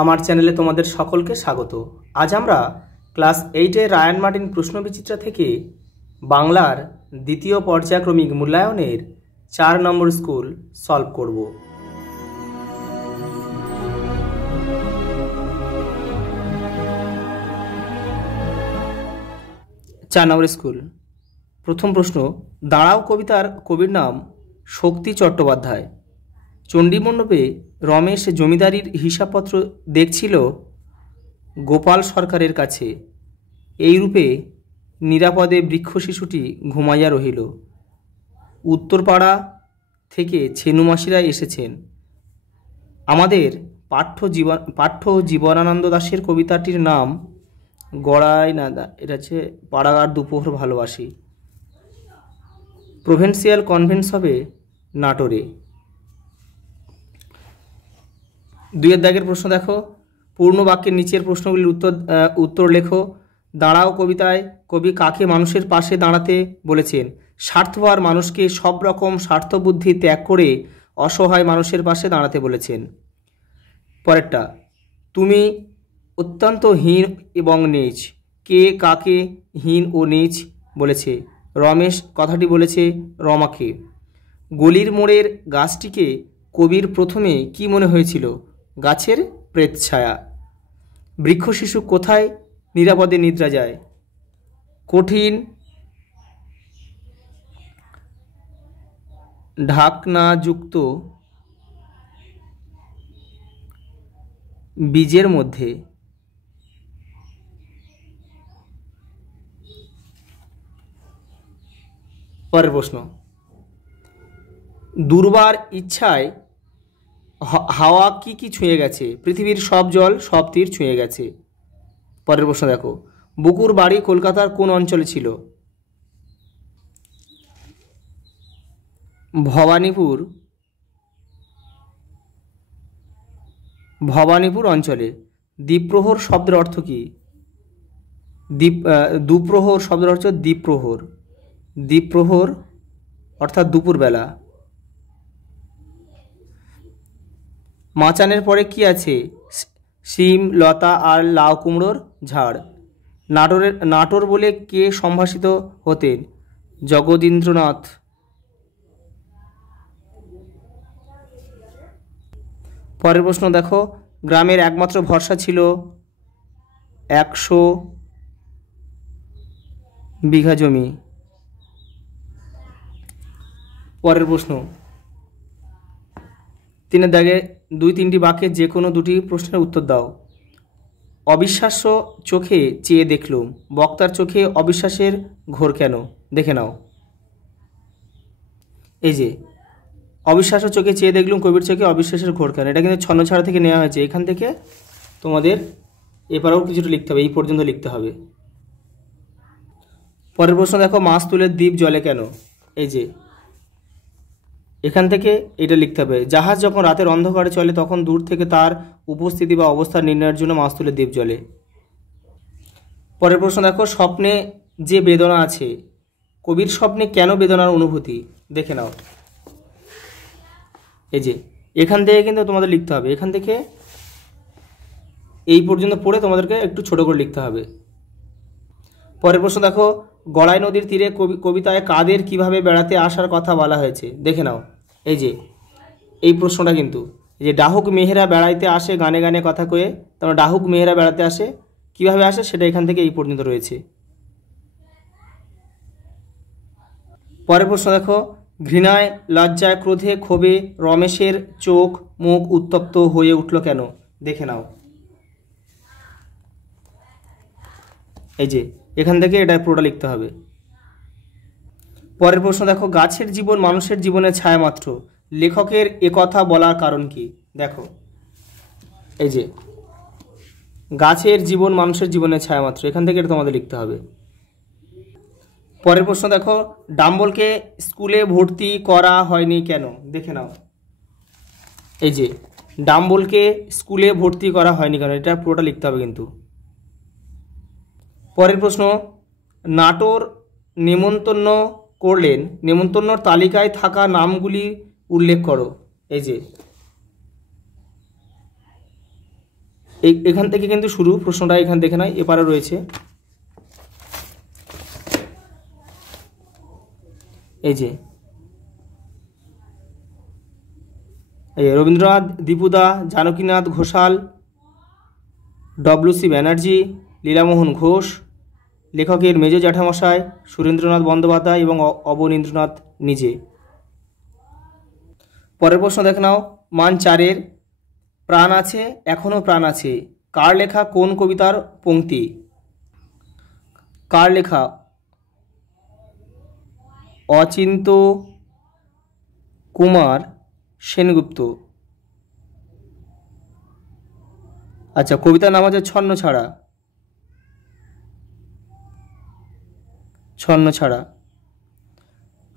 আমার চ্যানেলে তোমাদের সকলকে স্বাগত। আজ আমরা ক্লাস 8-এর রায়ান মার্টিন প্রশ্নবিচিত্রা থেকে বাংলার দ্বিতীয় পর্যায়ক্রমিক মূল্যায়নের 4 নম্বর স্কুল সলভ করব। চার নম্বর স্কুল। প্রথম প্রশ্ন, দাঁড়াও কবিতার কবির নাম শক্তি চট্টোপাধ্যায়। চণ্ডীমণ্ডপে রমেশ জমিদারির হিসাবপত্র দেখছিল গোপাল সরকারের কাছে। এইরূপে নিরাপদে বৃক্ষ শিশুটি ঘুমাইয়া রহিল। উত্তরপাড়া থেকে ছেনুমাসিরা এসেছেন। আমাদের পাঠ্য জীবনানন্দ দাশের কবিতাটির নাম গড়াই না, এটা হচ্ছে পাড়াগার দুপোহর ভালোবাসি। প্রভিন্সিয়াল কনভেন্স হবে নাটোরে। 2 দাগের প্রশ্ন দেখো, পূর্ণ বাক্যের নিচের প্রশ্নগুলির উত্তর লেখো। দাঁড়াও কবিতায় কবি কাকে মানুষের পাশে দাঁড়াতে বলেছেন? স্বার্থপর মানুষকে সব রকম স্বার্থবুদ্ধি ত্যাগ করে অসহায় মানুষের পাশে দাঁড়াতে বলেছেন। পরেরটা, তুমি অত্যন্ত হীন এবং নীচ। কে কাকে হীন ও নীচ বলেছে? রমেশ কথাটি বলেছে রমাকে। গলির মোড়ের গাছটিকে কবির প্রথমে কি মনে হয়েছিল? গাছের প্রেতছায়া। বৃক্ষ শিশু কোথায় নিরাপদে নিদ্রা যায়? কঠিন ঢাকনাযুক্ত বীজের মধ্যে। পরের প্রশ্ন, দুর্বার ইচ্ছায় হাওয়া কি কি ছুঁয়ে গেছে? পৃথিবীর সব জল সব তীর ছুঁয়ে গেছে। পরের প্রশ্ন দেখো, বুকুর বাড়ি কলকাতার কোন অঞ্চলে ছিল? ভবানীপুর অঞ্চলে। দ্বীপ্রহর শব্দের অর্থ কি? দুপ্রহর শব্দের অর্থ দ্বীপ্রহর। দ্বীপ্রহর অর্থাৎ দুপুরবেলা। মাচানের পরে কি আছে? শিম, লতা আর লাউ কুমড়োর ঝাড়। নাটোর বলে কে সম্ভাষিত হতেন? জগদীন্দ্রনাথ। পরের প্রশ্ন দেখো, গ্রামের একমাত্র ভরসা ছিল 100 বিঘা জমি। পরের প্রশ্ন, 3 দাগে 2-3টি বাক্যে যে কোনো 2টি প্রশ্নের উত্তর দাও। অবিশ্বাস্য চোখে চেয়ে দেখলুম। বক্তার চোখে অবিশ্বাসের ঘোর কেন? দেখে নাও। এই যে অবিশ্বাস্য চোখে চেয়ে দেখলুম, কবির চোখে অবিশ্বাসের ঘোর কেন, এটা কিন্তু ছন্নছাড়া থেকে নেওয়া হয়েছে। এখান থেকে তোমাদের এবারেও কিছুটা লিখতে হবে, এই পর্যন্ত লিখতে হবে। পরের প্রশ্ন দেখো, মাছ তুলে দ্বীপ জলে কেন? এই যে এখান থেকে এটা লিখতে হবে। জাহাজ যখন রাতের অন্ধকারে চলে তখন দূর থেকে তার উপস্থিতি বা অবস্থান নির্ণয়ের জন্য মাছ তুলে দ্বীপ জলে। পরের প্রশ্ন দেখো, স্বপ্নে যে বেদনা আছে, কবির স্বপ্নে কেন বেদনার অনুভূতি? দেখে নাও। এই যে এখান থেকে কিন্তু তোমাদের লিখতে হবে, এখান থেকে এই পর্যন্ত পড়ে তোমাদেরকে একটু ছোট করে লিখতে হবে। পরের প্রশ্ন দেখো, গড়াই নদীর তীরে কবিতায় কাদের কিভাবে বেড়াতে আসার কথা বলা হয়েছে? দেখে নাও। এই যে এই প্রশ্নটা কিন্তু, এই যে ডাহুক মেহেরা বেড়াইতে আসে গানে গানে কথা কয়ে, তোমরা ডাহুক মেহেরা বেড়াতে আসে কিভাবে আসে সেটা এখান থেকে এই পর্যন্ত রয়েছে। পরের প্রশ্ন দেখো, ঘৃণায় লজ্জায় ক্রোধে ক্ষোভে রমেশের চোখ মুখ উত্তপ্ত হয়ে উঠল কেন? দেখে নাও। এই যে এখান থেকে এটা পুরোটা লিখতে হবে। পরের প্রশ্ন দেখো, গাছের জীবন মানুষের জীবনের ছায়া মাত্র। লেখকের একথা বলার কারণ কি? দেখো এই যে গাছের জীবন মানুষের জীবনের ছায়া মাত্র, এখান থেকে এটা তোমাদের লিখতে হবে। পরের প্রশ্ন দেখো, ডাম্বলকে স্কুলে ভর্তি করা হয়নি কেন? দেখে নাও। এই যে ডাম্বলকে স্কুলে ভর্তি করা হয়নি কেন, এটা পুরোটা লিখতে হবে কিন্তু। পরের প্রশ্ন, নাটোর নেমন্তন্ন করলেন, নেমন্তন্নর তালিকায় থাকা নামগুলি উল্লেখ করো। এই যে এখান থেকে কিন্তু শুরু, প্রশ্নটা এখান দেখে নয়, এপারে রয়েছে। এই যে রবীন্দ্রনাথ, দীপুদা, জানকীনাথ ঘোষাল, ডব্লিউ.সি. ব্যানার্জি, লীলামোহন ঘোষ, লেখকের মেজ জ্যাঠামশাই সুরেন্দ্রনাথ বন্দ্যোপাধ্যায় এবং অবনীন্দ্রনাথ নিজে। পরের প্রশ্ন দেখে নাও, মান 4-এর প্রাণ আছে এখনো প্রাণ আছে কার লেখা কোন কবিতার পংক্তি? কার লেখা? অচিন্ত কুমার সেনগুপ্ত। আচ্ছা, কবিতার নাম আছে ছন্নছাড়া। ছন্নছাড়া।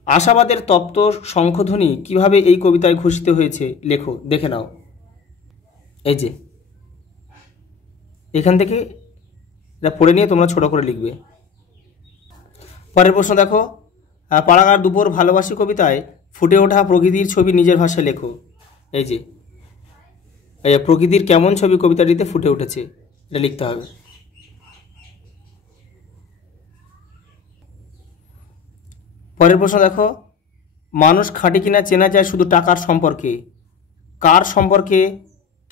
আশাবাদের তপ্ত শঙ্খধ্বনি কিভাবে এই কবিতায় ঘোষিত হয়েছে লেখো, দেখে নাও। এই যে এখান থেকে এটা পড়ে নিয়ে তোমরা ছোট করে লিখবে। পরের প্রশ্ন দেখো, পাড়াগার দুপুর ভালোবাসি কবিতায় ফুটে ওঠা প্রকৃতির ছবি নিজের ভাষায় লেখো। এই যে প্রকৃতির কেমন ছবি কবিতাটিতে ফুটে উঠেছে এটা লিখতে হবে। পরের প্রশ্ন দেখো, মানুষ খাঁটি কিনা চেনা যায় শুধু টাকার সম্পর্কে কার সম্পর্কে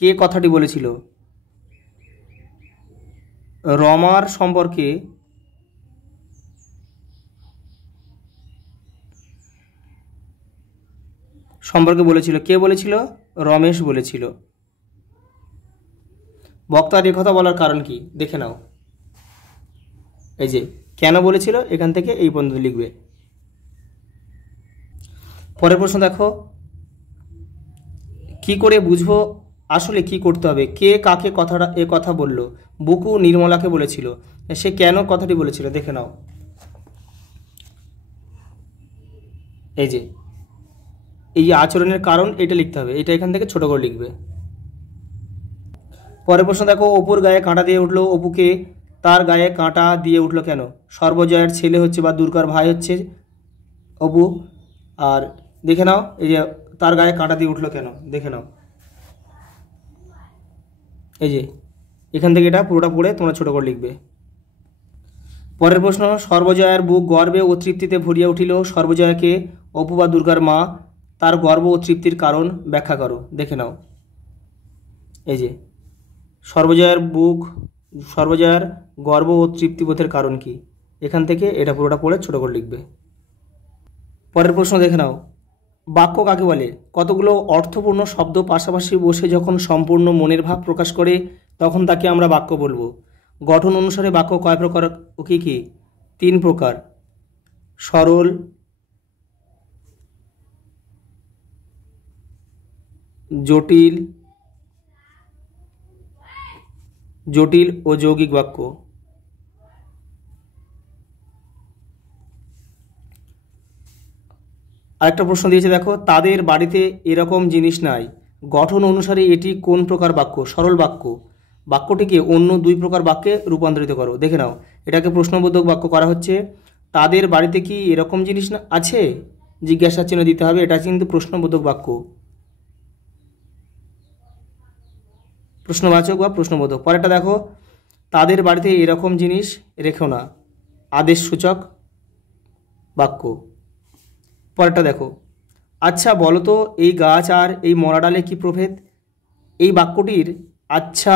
কে কথাটি বলেছিল? রমার সম্পর্কে বলেছিল। কে বলেছিল? রমেশ বলেছিল। বক্তার এই কথা বলার কারণ কি দেখে নাও। এই যে কেন বলেছিল এখান থেকে এই পর্যন্ত লিখবে। পরের প্রশ্ন দেখো, কি করে বুঝবো আসলে কি করতে হবে? কে কাকে কথা বলল? বুকু নির্মলাকে বলেছিল। সে কেন কথাটি বলেছিল দেখে নাও। এই যে এই আচরণের কারণ এটা লিখতে হবে, এটা এখান থেকে ছোট করে লিখবে। পরের প্রশ্ন দেখো, অপুর গায়ে কাঁটা দিয়ে উঠলো, অপুকে তার গায়ে কাঁটা দিয়ে উঠলো কেন? সর্বজয়ের ছেলে হচ্ছে বা দুর্গার ভাই হচ্ছে অপু। আর দেখে নাও এই যে তার গায়ে কাঁটা দিয়ে উঠলো কেন দেখে নাও। এই যে এখান থেকে এটা পুরোটা পড়ে তোমরা ছোট করে লিখবে। পরের প্রশ্ন, সর্বজয়ার বুক গর্বে ও তৃপ্তিতে ভরিয়া উঠিল, সর্বজয়াকে অপু বা দুর্গার মা, তার গর্ব ও তৃপ্তির কারণ ব্যাখ্যা করো দেখে নাও। এই যে সর্বজয়ার গর্ব ও তৃপ্তিবোধের কারণ কি, এখান থেকে এটা পুরোটা পড়ে ছোট করে লিখবে। পরের প্রশ্ন দেখে নাও, বাক্য কাকে বলে? কতগুলো অর্থপূর্ণ শব্দ পাশাপাশি বসে যখন সম্পূর্ণ মনের ভাব প্রকাশ করে তখন তাকে আমরা বাক্য বলবো। গঠন অনুসারে বাক্য কয় প্রকার ও কী কী? 3 প্রকার, সরল, জটিল ও যৌগিক বাক্য। আরেকটা প্রশ্ন দিয়েছে দেখো, তাদের বাড়িতে এরকম জিনিস নাই, গঠন অনুসারে এটি কোন প্রকার বাক্য? সরল বাক্য। বাক্যটিকে অন্য 2 প্রকার বাক্যে রূপান্তরিত করো দেখে নাও। এটাকে প্রশ্নবোধক বাক্য করা হচ্ছে। তাদের বাড়িতে কি এরকম জিনিস না আছে, জিজ্ঞাসা চিহ্ন দিতে হবে, এটা কিন্তু প্রশ্নবোধক বাক্য, প্রশ্নবাচক বা প্রশ্নবোধক। পরেরটা দেখো, তাদের বাড়িতে এরকম জিনিস রেখো না, আদেশসূচক বাক্য। পরেরটা দেখো, আচ্ছা বলো তো এই গাছ আর এই মরা ডালে কী প্রভেদ? এই বাক্যটির আচ্ছা,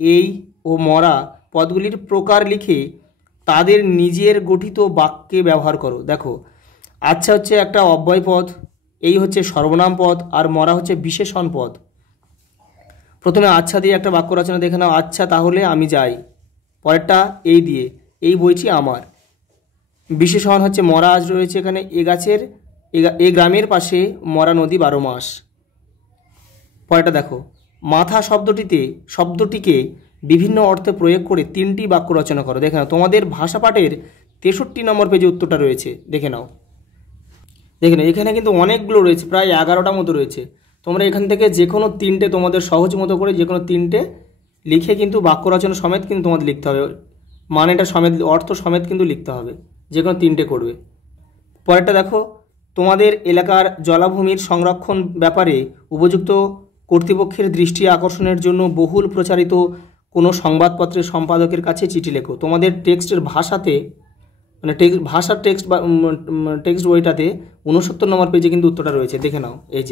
এই ও মরা পদগুলির প্রকার লিখে তাদের নিজের গঠিত বাক্যে ব্যবহার করো। দেখো, আচ্ছা হচ্ছে একটা অব্যয় পদ, এই হচ্ছে সর্বনাম পদ, আর মরা হচ্ছে বিশেষণ পদ। প্রথমে আচ্ছা দিয়ে একটা বাক্য রচনা দেখে নাও। আচ্ছা তাহলে আমি যাই। পরেরটা এই দিয়ে, এই বইটি আমার। বিশেষণ হচ্ছে মরা আজ রয়েছে এখানে এ গ্রামের পাশে মরা নদী 12 মাস। পরেরটা দেখো, মাথা শব্দটিকে বিভিন্ন অর্থে প্রয়োগ করে 3টি বাক্য রচনা করো দেখে নাও। তোমাদের ভাষা পাঠের 63 নম্বর পেজে উত্তরটা রয়েছে দেখে নাও। এখানে কিন্তু অনেকগুলো রয়েছে, প্রায় 11টা মতো রয়েছে। তোমরা এখান থেকে যে কোনো 3টে তোমাদের সহজ মতো করে যে কোনো 3টে লিখে কিন্তু বাক্য রচনা সমেত কিন্তু তোমাদের লিখতে হবে, মানেটা সমেত, অর্থ সমেত কিন্তু লিখতে হবে, যে কোনো 3টে করবে। পরেরটা দেখো, তোমাদের এলাকার জলাভূমির সংরক্ষণ ব্যাপারে উপযুক্ত কর্তৃপক্ষের দৃষ্টি আকর্ষণের জন্য বহুল প্রচারিত কোনো সংবাদপত্রের সম্পাদকের কাছে চিঠি লেখো। তোমাদের টেক্সটের ভাষাতে মানে ভাষার টেক্সট বা টেক্সট বইটাতে 69 নম্বর পেজে কিন্তু উত্তরটা রয়েছে, দেখে নাও। এই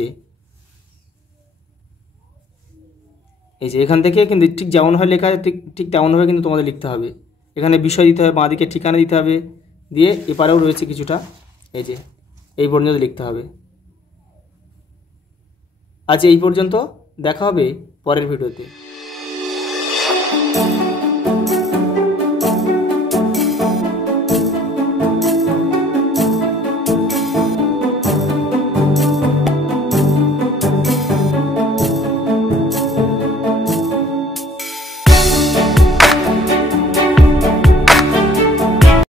যে এখান থেকে কিন্তু ঠিক যেমন হয় লেখা ঠিক তেমনভাবে কিন্তু তোমাদের লিখতে হবে। এখানে বিষয় দিতে হবে, বাঁদিকে ঠিকানা দিতে হবে, দিয়ে এপারেও রয়েছে কিছুটা, এই পর্যন্ত লিখতে হবে। আজ এই পর্যন্ত, দেখা হবে পরের ভিডিওতে।